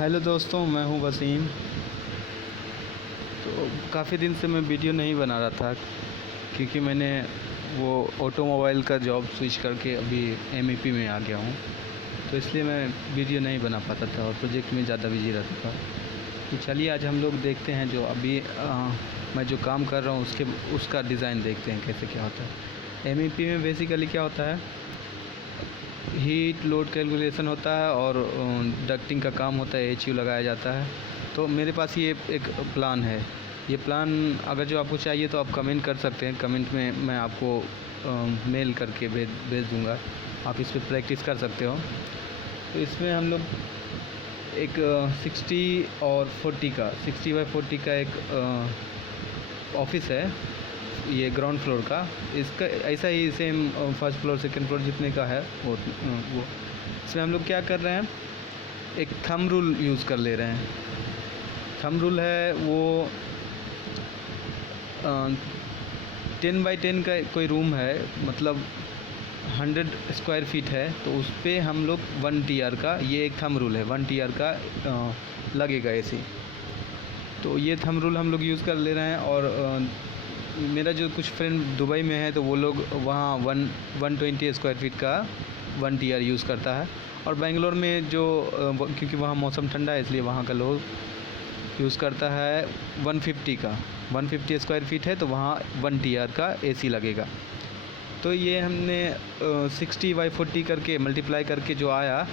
Hello दोस्तों, मैं हूं वसीम। तो काफ़ी दिन से मैं वीडियो नहीं बना रहा था क्योंकि मैंने वो ऑटोमोबाइल का जॉब स्विच करके अभी MEP में आ गया हूं, तो इसलिए मैं वीडियो नहीं बना पाता था और प्रोजेक्ट में ज़्यादा बिजी रहता था। तो चलिए आज हम लोग देखते हैं जो अभी मैं जो काम कर रहा हूं उसका डिज़ाइन देखते हैं कैसे क्या होता है। MEP में बेसिकली क्या होता है, हीट लोड कैलकुलेशन होता है और डक्टिंग का काम होता है, HU लगाया जाता है। तो मेरे पास ये एक प्लान है। ये प्लान अगर जो आपको चाहिए तो आप कमेंट कर सकते हैं। कमेंट में मैं आपको मेल करके भेज दूँगा, आप इस पर प्रैक्टिस कर सकते हो। तो इसमें हम लोग एक 60 और 40 का 60x40 का एक ऑफिस है, ये ग्राउंड फ्लोर का। इसका ऐसा ही same first floor second floor जितने का है वो इसमें हम लोग क्या कर रहे हैं, एक थंब रूल यूज़ कर ले रहे हैं। थंब रूल है वो 10x10 का कोई रूम है, मतलब 100 स्क्वायर फीट है, तो उस पर हम लोग 1 TR का, ये एक थंब रूल है, 1 TR का लगेगा AC। तो ये थंब रूल हम लोग यूज़ कर ले रहे हैं। और मेरा जो कुछ फ्रेंड दुबई में है तो वो लोग वहाँ 120 स्क्वायर फीट का 1 TR यूज़ करता है। और बेंगलोर में जो क्योंकि वहाँ मौसम ठंडा है इसलिए वहाँ का लोग यूज़ करता है 150 का। 150 स्क्वायर फीट है तो वहाँ 1 TR का AC लगेगा। तो ये हमने 60x40 करके मल्टीप्लाई करके जो आया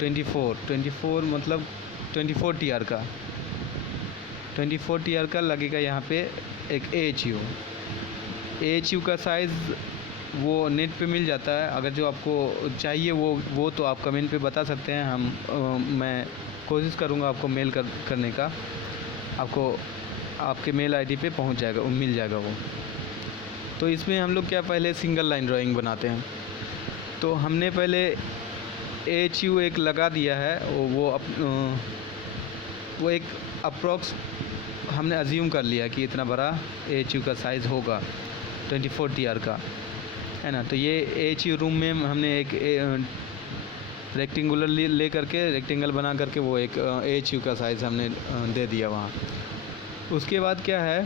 24 मतलब 24 TR का 24 TR का लगेगा यहाँ पे एक AHU का साइज़ वो नेट पे मिल जाता है। अगर जो आपको चाहिए वो तो आप कमेंट पे बता सकते हैं। मैं कोशिश करूँगा आपको मेल करने का, आपको आपके मेल ID पे पहुँच जाएगा, वो मिल जाएगा वो। तो इसमें हम लोग क्या पहले सिंगल लाइन ड्राइंग बनाते हैं। तो हमने पहले AHU एक लगा दिया है, वो एक अप्रॉक्स हमने अज्यूम कर लिया कि इतना बड़ा AHU का साइज़ होगा 24 TR का, है ना। तो ये AHU रूम में हमने एक रेक्टेंगुलर ले करके रेक्टेंगल बना करके वो एक AHU का साइज़ हमने दे दिया वहाँ। उसके बाद क्या है,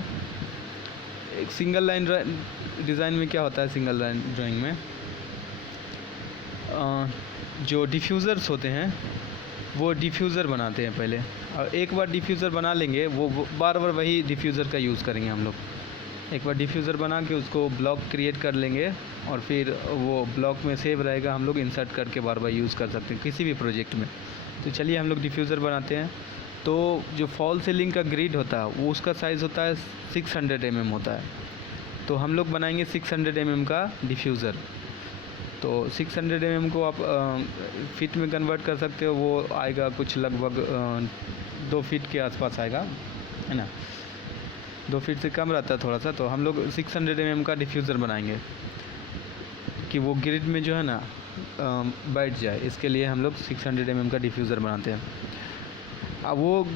एक सिंगल लाइन डिज़ाइन में क्या होता है, सिंगल लाइन ड्राइंग में जो डिफ्यूज़र्स होते हैं वो डिफ्यूज़र बनाते हैं पहले। और एक बार डिफ्यूज़र बना लेंगे वो बार बार वही डिफ्यूज़र का यूज़ करेंगे हम लोग। एक बार डिफ्यूज़र बना के उसको ब्लॉक क्रिएट कर लेंगे और फिर वो ब्लॉक में सेव रहेगा, हम लोग इंसर्ट करके बार बार यूज़ कर सकते हैं किसी भी प्रोजेक्ट में। तो चलिए हम लोग डिफ्यूज़र बनाते हैं। तो जो फॉल सीलिंग का ग्रिड होता है वो उसका साइज़ होता है 600 mm होता है। तो हम लोग बनाएंगे 600 mm का डिफ्यूज़र। तो 600 mm को आप फीट में कन्वर्ट कर सकते हो, वो आएगा कुछ लगभग 2 फीट के आसपास आएगा, है ना। 2 फीट से कम रहता है थोड़ा सा। तो हम लोग 600 mm का डिफ्यूज़र बनाएंगे कि वो ग्रिड में जो है ना बैठ जाए, इसके लिए हम लोग 600 mm का डिफ्यूज़र बनाते हैं। अब वो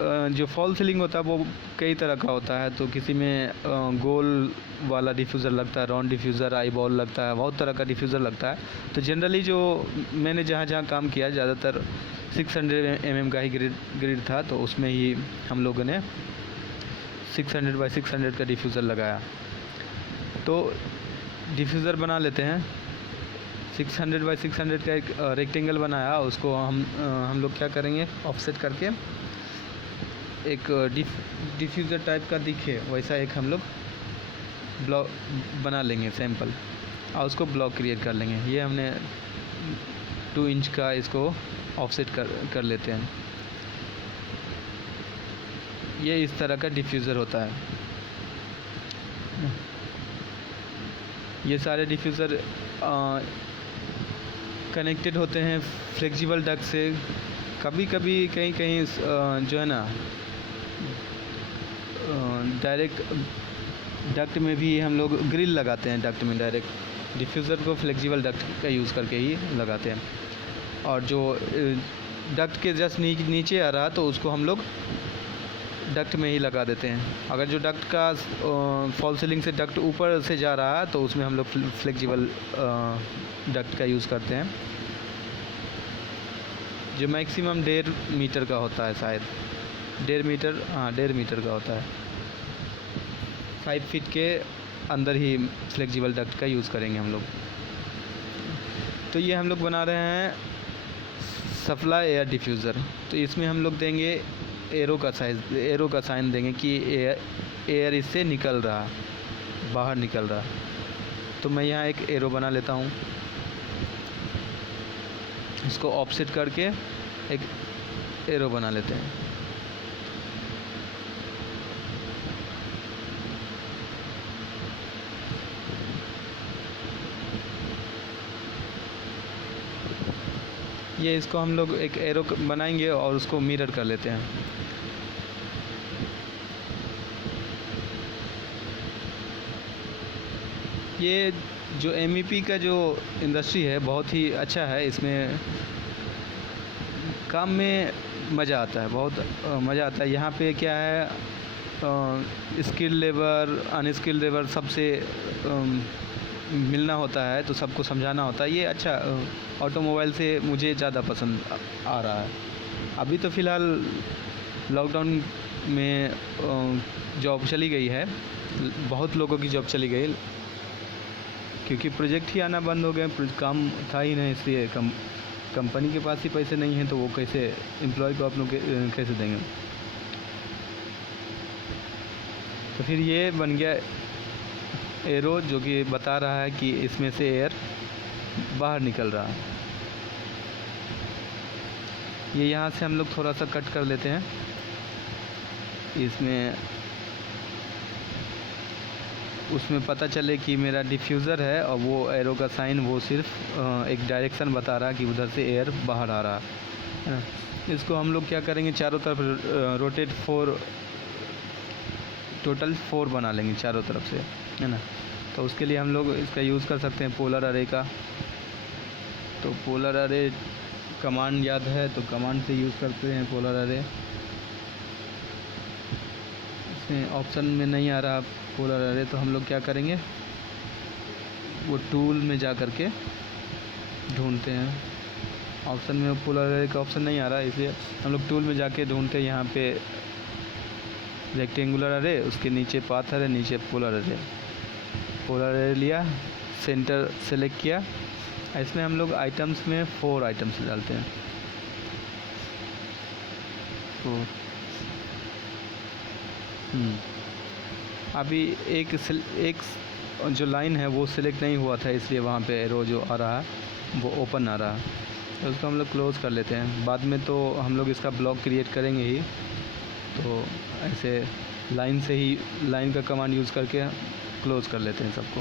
जो फॉल सीलिंग होता है वो कई तरह का होता है। तो किसी में गोल वाला डिफ्यूज़र लगता है, राउंड डिफ्यूज़र, आई बॉल लगता है, बहुत तरह का डिफ्यूज़र लगता है। तो जनरली जो मैंने जहाँ काम किया ज़्यादातर 600 mm का ही ग्रिड था, तो उसमें ही हम लोगों ने 600x600 का डिफ्यूज़र लगाया। तो डिफ्यूज़र बना लेते हैं। 600x600 का एक रेक्टेंगल बनाया, उसको हम लोग क्या करेंगे, ऑफसेट करके एक डिफ्यूज़र टाइप का दिखे वैसा एक हम लोग ब्लॉक बना लेंगे सैंपल, और उसको ब्लॉक क्रिएट कर लेंगे। ये हमने 2 इंच का इसको ऑफसेट कर लेते हैं। ये इस तरह का डिफ्यूज़र होता है। ये सारे डिफ्यूज़र कनेक्टेड होते हैं फ्लेक्सिबल डक्ट से। कभी कहीं जो है ना डायरेक्ट डक्ट में भी हम लोग ग्रिल लगाते हैं। डक्ट में डायरेक्ट डिफ्यूज़र को फ्लेक्सिबल डक्ट का यूज़ करके ही लगाते हैं। और जो डक्ट के जस्ट नीचे आ रहा तो उसको हम लोग डक्ट में ही लगा देते हैं। अगर जो डक्ट का फॉल सीलिंग से डक्ट ऊपर से जा रहा है तो उसमें हम लोग फ्लेक्सिबल डक्ट का यूज़ करते हैं। जो मैक्सिमम 1.5 मीटर का होता है शायद, 1.5 मीटर, हाँ 1.5 मीटर का होता है। 5 फीट के अंदर ही फ्लेक्सिबल डक्ट का यूज़ करेंगे हम लोग। तो ये हम लोग बना रहे हैं सप्लाई एयर डिफ्यूज़र। तो इसमें हम लोग देंगे एरो का साइज़, एरो का साइन देंगे कि एयर इससे निकल रहा, बाहर निकल रहा। तो मैं यहाँ एक एरो बना लेता हूँ, इसको ऑफसेट करके एक एरो बना लेते हैं। ये इसको हम लोग एक एरो बनाएंगे और उसको मिरर कर लेते हैं। ये जो MEP का जो इंडस्ट्री है बहुत ही अच्छा है, इसमें काम में मज़ा आता है, बहुत मज़ा आता है। यहाँ पे क्या है, स्किल लेबर अनस्किल लेबर सबसे मिलना होता है, तो सबको समझाना होता है। ये अच्छा ऑटोमोबाइल से मुझे ज़्यादा पसंद आ रहा है। अभी तो फ़िलहाल लॉकडाउन में जॉब चली गई है, बहुत लोगों की जॉब चली गई, क्योंकि प्रोजेक्ट ही आना बंद हो गए, काम था ही नहीं, इसलिए कंपनी के पास ही पैसे नहीं हैं, तो वो कैसे एम्प्लॉय को अपनों कैसे देंगे। तो फिर ये बन गया एरो, जो कि बता रहा है कि इसमें से एयर बाहर निकल रहा है। ये यहाँ से हम लोग थोड़ा सा कट कर लेते हैं। इसमें उसमें पता चले कि मेरा डिफ्यूज़र है, और वो एरो का साइन वो सिर्फ एक डायरेक्शन बता रहा है कि उधर से एयर बाहर आ रहा है ना। इसको हम लोग क्या करेंगे, चारों तरफ रोटेट 4, टोटल 4 बना लेंगे चारों तरफ से, है ना। तो उसके लिए हम लोग इसका यूज़ कर सकते हैं पोलर अरे का। तो पोलर अरे कमांड याद है तो कमांड से यूज़ करते हैं पोलर अरे। इसमें ऑप्शन में नहीं आ रहा पोलर अरे, तो हम लोग क्या करेंगे, वो टूल में जा कर के ढूंढते हैं। ऑप्शन में पोलर अरे का ऑप्शन नहीं आ रहा, इसलिए हम लोग टूल में जाके ढूंढते हैं। यहाँ पे रेक्टेंगुलर अरे, उसके नीचे पाथ अरे, नीचे पोलर अरे। पोलर अरे लिया, सेंटर सेलेक्ट किया। इसमें हम लोग आइटम्स में 4 आइटम्स डालते हैं। तो अभी एक जो लाइन है वो सिलेक्ट नहीं हुआ था, इसलिए वहाँ पे एरो जो आ रहा है वो ओपन आ रहा है, तो उसको हम लोग क्लोज़ कर लेते हैं। बाद में तो हम लोग इसका ब्लॉक क्रिएट करेंगे ही, तो ऐसे लाइन से ही, लाइन का कमांड यूज़ करके क्लोज़ कर लेते हैं सबको।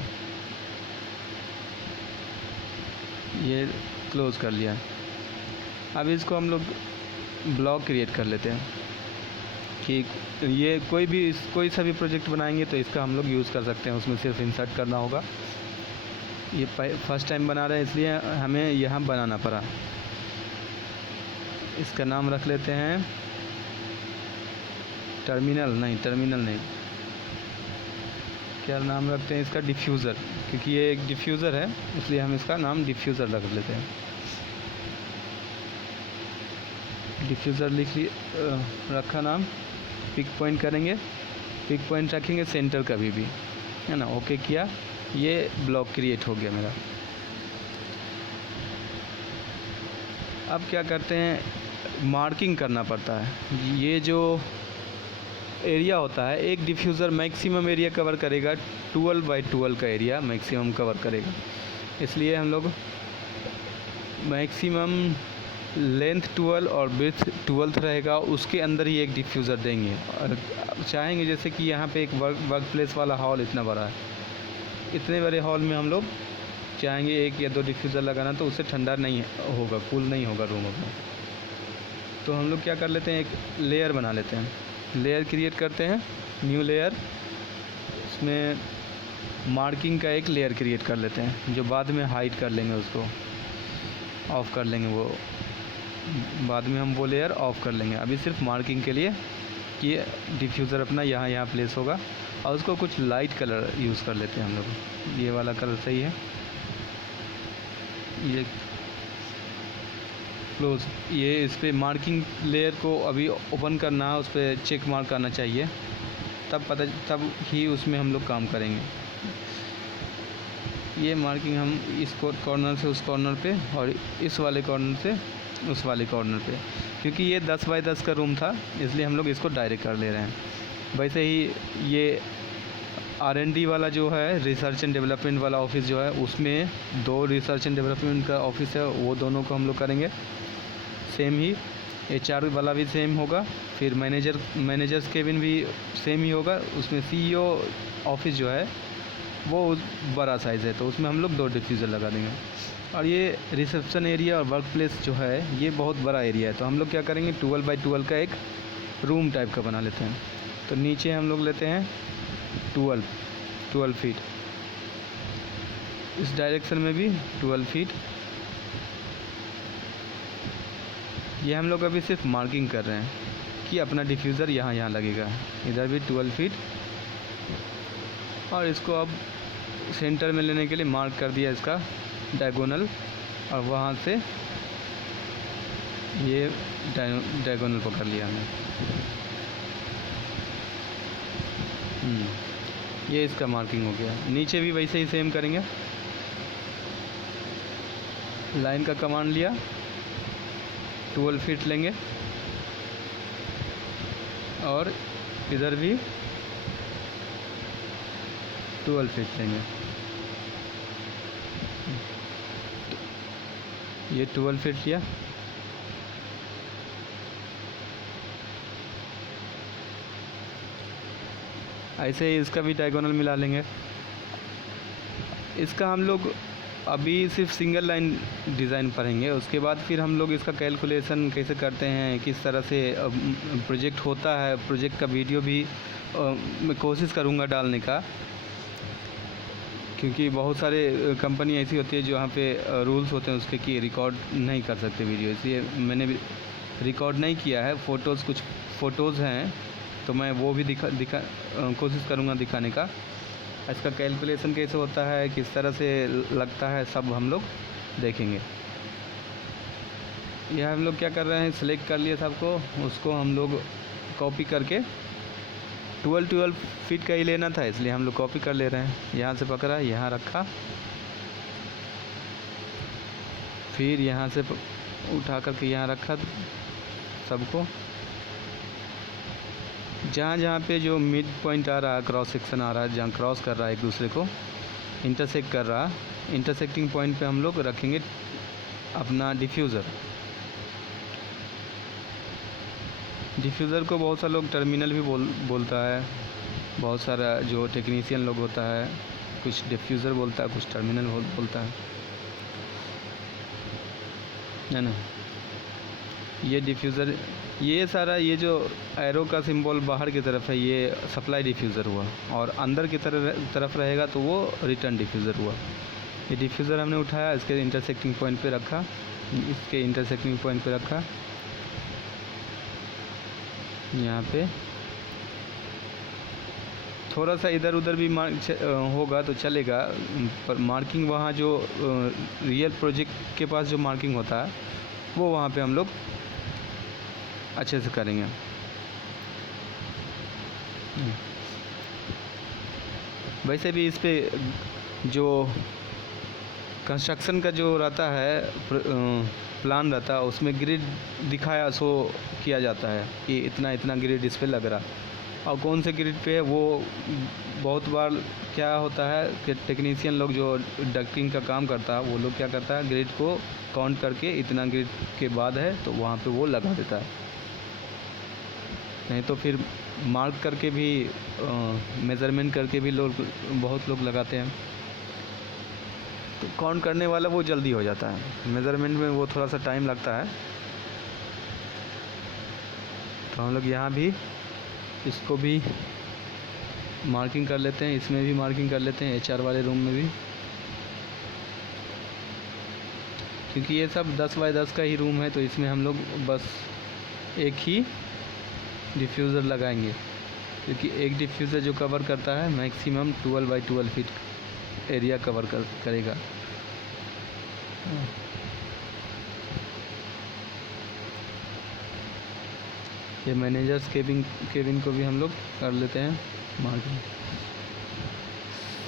ये क्लोज़ कर लिया। अब इसको हम लोग ब्लॉक क्रिएट कर लेते हैं कि ये कोई सा भी प्रोजेक्ट बनाएंगे तो इसका हम लोग यूज़ कर सकते हैं, उसमें सिर्फ इंसर्ट करना होगा। ये फर्स्ट टाइम बना रहे हैं, इसलिए हमें यहाँ बनाना पड़ा। इसका नाम रख लेते हैं टर्मिनल नहीं, क्या नाम रखते हैं इसका, डिफ्यूज़र, क्योंकि ये एक डिफ्यूज़र है, इसलिए हम इसका नाम डिफ्यूज़र रख लेते हैं। डिफ्यूज़र रखा नाम। पिक पॉइंट करेंगे, पिक पॉइंट रखेंगे सेंटर कभी भी, है ना। ओके किया, ये ब्लॉक क्रिएट हो गया मेरा। अब क्या करते हैं, मार्किंग करना पड़ता है। ये जो एरिया होता है, एक डिफ्यूज़र मैक्सिमम एरिया कवर करेगा, 12 बाई 12 का एरिया मैक्सिमम कवर करेगा, इसलिए हम लोग मैक्सिमम लेंथ 12 और विड्थ 12 रहेगा, उसके अंदर ही एक डिफ्यूज़र देंगे। और चाहेंगे जैसे कि यहाँ पे एक वर्क प्लेस वाला हॉल इतना बड़ा है, इतने बड़े हॉल में हम लोग चाहेंगे 1 या 2 डिफ्यूज़र लगाना, तो उससे ठंडा नहीं होगा, कूल नहीं होगा रूम अपना। तो हम लोग क्या कर लेते हैं, एक लेयर बना लेते हैं, लेयर क्रिएट करते हैं, न्यू लेयर। इसमें मार्किंग का एक लेयर क्रिएट कर लेते हैं, जो बाद में हाइड कर लेंगे, उसको ऑफ़ कर लेंगे, वो बाद में हम वो लेयर ऑफ़ कर लेंगे। अभी सिर्फ मार्किंग के लिए कि डिफ्यूज़र अपना यहाँ प्लेस होगा। और उसको कुछ लाइट कलर यूज़ कर लेते हैं हम लोग, ये वाला कलर सही है। ये क्लोज। ये इस पर मार्किंग लेयर को अभी ओपन करना है, उस पर चेक मार्क करना चाहिए, तब ही उसमें हम लोग काम करेंगे। ये मार्किंग हम इस कॉर्नर से उस कॉर्नर पे और इस वाले कॉर्नर से उस वाले कॉर्नर पे, क्योंकि ये 10 बाय 10 का रूम था इसलिए हम लोग इसको डायरेक्ट कर ले रहे हैं। वैसे ही ये R&D वाला जो है, रिसर्च एंड डेवलपमेंट वाला ऑफिस जो है, उसमें 2 रिसर्च एंड डेवलपमेंट का ऑफिस है, वो दोनों को हम लोग करेंगे। सेम ही HR वाला भी सेम होगा, फिर मैनेजर्स केबिन भी सेम ही होगा। उसमें CEO ऑफिस जो है वो बड़ा साइज़ है, तो उसमें हम लोग 2 डिफ्यूज़र लगा देंगे। और ये रिसेप्शन एरिया और वर्क प्लेस जो है ये बहुत बड़ा एरिया है, तो हम लोग क्या करेंगे 12 बाई 12 का एक रूम टाइप का बना लेते हैं। तो नीचे हम लोग लेते हैं 12 फीट, इस डायरेक्शन में भी 12 फीट। ये हम लोग अभी सिर्फ मार्किंग कर रहे हैं कि अपना डिफ्यूज़र यहाँ लगेगा, इधर भी 12 फीट। और इसको अब सेंटर में लेने के लिए मार्क कर दिया इसका डायगोनल, और वहाँ से ये डायगोनल पकड़ लिया हमने। ये इसका मार्किंग हो गया। नीचे भी वैसे ही सेम करेंगे, लाइन का कमांड लिया, 12 फीट लेंगे और इधर भी 12 फीट लेंगे। ये 12 फीट लिया, ऐसे ही इसका भी डायगोनल मिला लेंगे। इसका हम लोग अभी सिर्फ सिंगल लाइन डिज़ाइन पढ़ेंगे, उसके बाद फिर हम लोग इसका कैलकुलेशन कैसे करते हैं, किस तरह से प्रोजेक्ट होता है, प्रोजेक्ट का वीडियो भी मैं कोशिश करूँगा डालने का, क्योंकि बहुत सारे कंपनी ऐसी होती है जो यहाँ पे रूल्स होते हैं उसके कि रिकॉर्ड नहीं कर सकते वीडियो, इसलिए मैंने भी रिकॉर्ड नहीं किया है। कुछ फ़ोटोज़ हैं तो मैं वो भी कोशिश करूँगा दिखाने का। इसका कैलकुलेशन कैसे होता है, किस तरह से लगता है, सब हम लोग देखेंगे। यह हम लोग क्या कर रहे हैं, सिलेक्ट कर लिए सबको, उसको हम लोग कॉपी करके 12 फीट का ही लेना था इसलिए हम लोग कॉपी कर ले रहे हैं। यहाँ से पकड़ा, यहाँ रखा, फिर यहाँ से उठा करके यहाँ रखा सबको। जहाँ पे जो मिड पॉइंट आ रहा है, क्रॉस सेक्शन आ रहा है, जहाँ क्रॉस कर रहा है एक दूसरे को, इंटरसेक्ट कर रहा, इंटरसेक्टिंग पॉइंट पे हम लोग रखेंगे अपना डिफ्यूज़र। डिफ्यूज़र को बहुत सारे लोग टर्मिनल भी बोलता है, बहुत सारा जो टेक्नीशियन लोग होता है, कुछ डिफ्यूज़र बोलता है, कुछ टर्मिनल बोलता है ना। ये डिफ्यूज़र, ये सारा ये जो एरो का सिंबल बाहर की तरफ है ये सप्लाई डिफ्यूज़र हुआ, और अंदर की तरफ रहेगा तो वो रिटर्न डिफ्यूज़र हुआ। ये डिफ्यूज़र हमने उठाया, इसके इंटरसेक्टिंग पॉइंट पे रखा, इसके इंटरसेक्टिंग पॉइंट पे रखा, यहाँ पे थोड़ा सा इधर उधर भी होगा तो चलेगा, पर मार्किंग वहाँ जो रियल प्रोजेक्ट के पास जो मार्किंग होता है वो वहाँ पे हम लोग अच्छे से करेंगे। वैसे भी इस पे जो कंस्ट्रक्शन का जो रहता है प्लान रहता है, उसमें ग्रिड दिखाया शो किया जाता है कि इतना इतना ग्रिड इस पे लग रहा, और कौन से ग्रिड पे है वो बहुत बार क्या होता है कि टेक्नीशियन लोग जो डक्टिंग का काम करता है वो लोग क्या करता है, ग्रिड को काउंट करके इतना ग्रिड के बाद है तो वहाँ पे वो लगा देता है। नहीं तो फिर मार्क करके भी मेज़रमेंट करके भी बहुत लोग लगाते हैं, तो काउंट करने वाला वो जल्दी हो जाता है, मेज़रमेंट में वो थोड़ा सा टाइम लगता है। तो हम लोग यहाँ भी इसको भी मार्किंग कर लेते हैं, इसमें भी मार्किंग कर लेते हैं, HR वाले रूम में भी, क्योंकि ये सब 10 बाय 10 का ही रूम है, तो इसमें हम लोग बस एक ही डिफ्यूज़र लगाएंगे, क्योंकि एक डिफ्यूज़र जो कवर करता है मैक्सिमम 12 बाई 12 फीट एरिया करेगा। ये मैनेजर्स केबिन को भी हम लोग कर लेते हैं मार्किंग।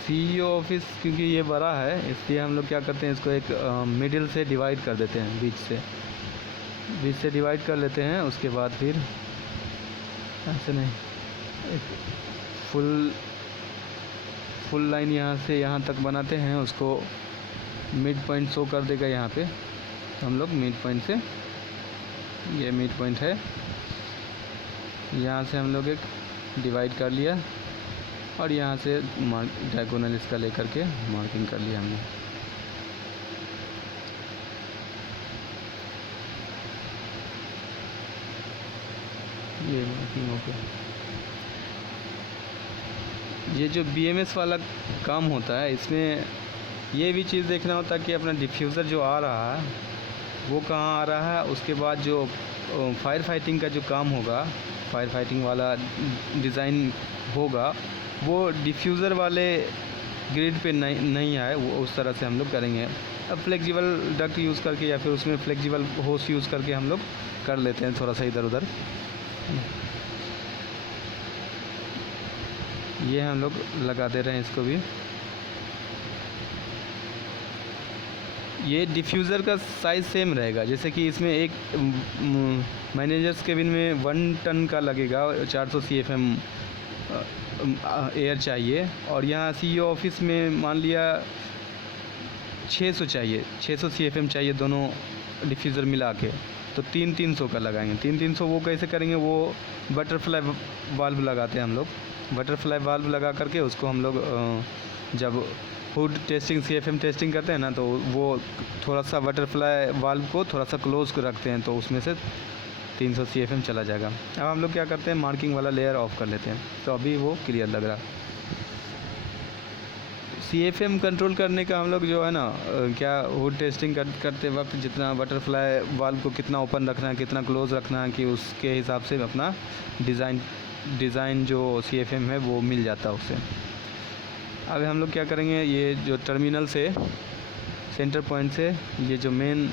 CEO ऑफिस क्योंकि ये बड़ा है इसलिए हम लोग क्या करते हैं, इसको एक मिडिल से डिवाइड कर देते हैं, बीच से डिवाइड कर लेते हैं। उसके बाद फिर ऐसे नहीं, एक फुल लाइन यहाँ से यहाँ तक बनाते हैं, उसको मिड पॉइंट शो कर देगा। यहाँ पे हम लोग मिड पॉइंट से, ये मिड पॉइंट है, यहाँ से हम लोग एक डिवाइड कर लिया और यहाँ से डायगोनल इसका लेकर के मार्किंग कर लिया हमने। ये मार्किंग ओके। ये जो BMS वाला काम होता है इसमें ये भी चीज़ देखना होता है कि अपना डिफ्यूज़र जो आ रहा है वो कहाँ आ रहा है। उसके बाद जो फायर फाइटिंग का जो काम होगा, फायर फाइटिंग वाला डिज़ाइन होगा, वो डिफ्यूज़र वाले ग्रिड पे नहीं आए, वो उस तरह से हम लोग करेंगे। अब फ्लेक्सिबल डक्ट यूज़ करके या फिर उसमें फ्लेक्सिबल होस यूज़ करके हम लोग कर लेते हैं थोड़ा सा इधर उधर। ये हम लोग लगा दे रहे हैं इसको भी। ये डिफ्यूज़र का साइज़ सेम रहेगा, जैसे कि इसमें एक मैनेजर्स केबिन में 1 टन का लगेगा, 400 CFM एयर चाहिए, और यहाँ CEO ऑफिस में मान लिया 600 चाहिए, 600 CFM चाहिए दोनों डिफ्यूज़र मिला के, तो 300 का लगाएंगे। 300 वो कैसे करेंगे, वो बटरफ्लाई वाल्व लगाते हैं हम लोग। बटरफ्लाई वाल्व लगा करके उसको हम लोग जब हुड टेस्टिंग CFM टेस्टिंग करते हैं ना, तो वो थोड़ा सा बटरफ्लाई वाल्व को थोड़ा सा क्लोज कर रखते हैं, तो उसमें से 300 CFM चला जाएगा। अब हम लोग क्या करते हैं, मार्किंग वाला लेयर ऑफ कर लेते हैं, तो अभी वो क्लियर लग रहा। CFM कंट्रोल करने का हम लोग जो है ना, क्या हुड टेस्टिंग करते वक्त जितना बटरफ्लाई वाल्व को कितना ओपन रखना है, कितना क्लोज रखना है, कि उसके हिसाब से अपना डिज़ाइन जो CFM है वो मिल जाता है उससे। अब हम लोग क्या करेंगे, ये जो टर्मिनल से सेंटर पॉइंट से ये जो मेन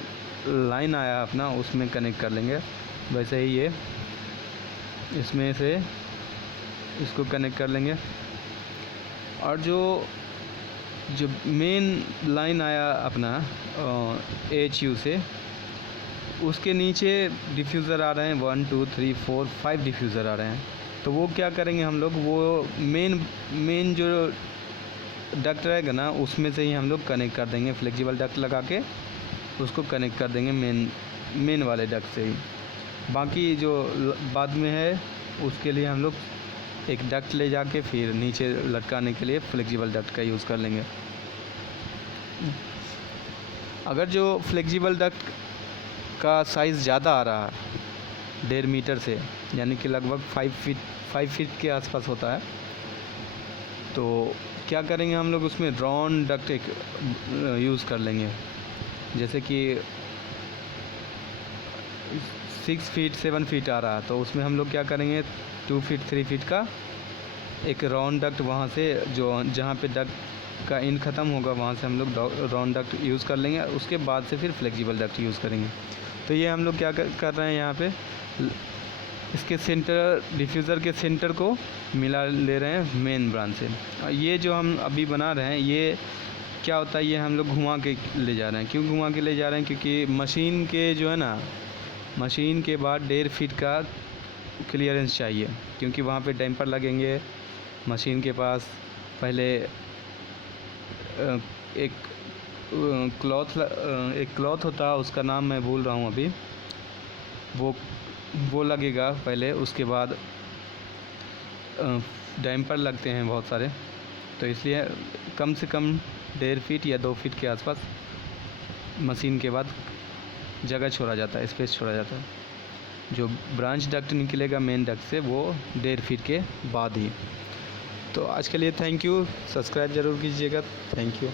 लाइन आया अपना उसमें कनेक्ट कर लेंगे। वैसे ही ये इसमें से इसको कनेक्ट कर लेंगे, और जो मेन लाइन आया अपना HU से, उसके नीचे डिफ्यूज़र आ रहे हैं 1 2 3 4 5 डिफ्यूज़र आ रहे हैं। तो वो क्या करेंगे हम लोग, वो मेन जो डक्ट रहेगा ना उसमें से ही हम लोग कनेक्ट कर देंगे, फ्लेक्सिबल डक्ट लगा के उसको कनेक्ट कर देंगे मेन वाले डक्ट से ही। बाकी जो बाद में है उसके लिए हम लोग एक डक्ट ले जाके फिर नीचे लटकाने के लिए फ्लेक्सिबल डक्ट का यूज़ कर लेंगे। अगर जो फ्लेक्सिबल डक्ट का साइज़ ज़्यादा आ रहा है 1.5 मीटर से, यानी कि लगभग 5 फीट के आसपास होता है, तो क्या करेंगे हम लोग, उसमें राउंड डक्ट एक यूज़ कर लेंगे। जैसे कि 6 फीट 7 फीट आ रहा है, तो उसमें हम लोग क्या करेंगे, 2 फीट 3 फीट का एक राउंड डक्ट, वहाँ से जो जहाँ पे डक्ट का इन ख़त्म होगा वहाँ से हम लोग राउंड डक्ट यूज़ कर लेंगे। उसके बाद से फिर फ्लेक्सिबल डक्ट यूज़ करेंगे। तो ये हम लोग क्या कर रहे हैं, यहाँ पे इसके सेंटर, डिफ्यूज़र के सेंटर को मिला ले रहे हैं मेन ब्रांच से। ये जो हम अभी बना रहे हैं ये क्या होता है, ये हम लोग घुमा के ले जा रहे हैं। क्यों घुमा के ले जा रहे हैं, क्योंकि मशीन के जो है ना, मशीन के बाद 1.5 फीट का क्लियरेंस चाहिए, क्योंकि वहाँ पे डैम्पर लगेंगे। मशीन के पास पहले एक क्लॉथ होता है, उसका नाम मैं भूल रहा हूँ अभी, वो लगेगा पहले। उसके बाद डैम्पर लगते हैं बहुत सारे, तो इसलिए कम से कम 1.5 फीट या 2 फीट के आसपास मशीन के बाद जगह छोड़ा जाता है, स्पेस छोड़ा जाता है। जो ब्रांच डक्ट निकलेगा मेन डक्ट से वो 1.5 फीट के बाद ही। तो आज के लिए थैंक यू, सब्सक्राइब ज़रूर कीजिएगा। Thank you.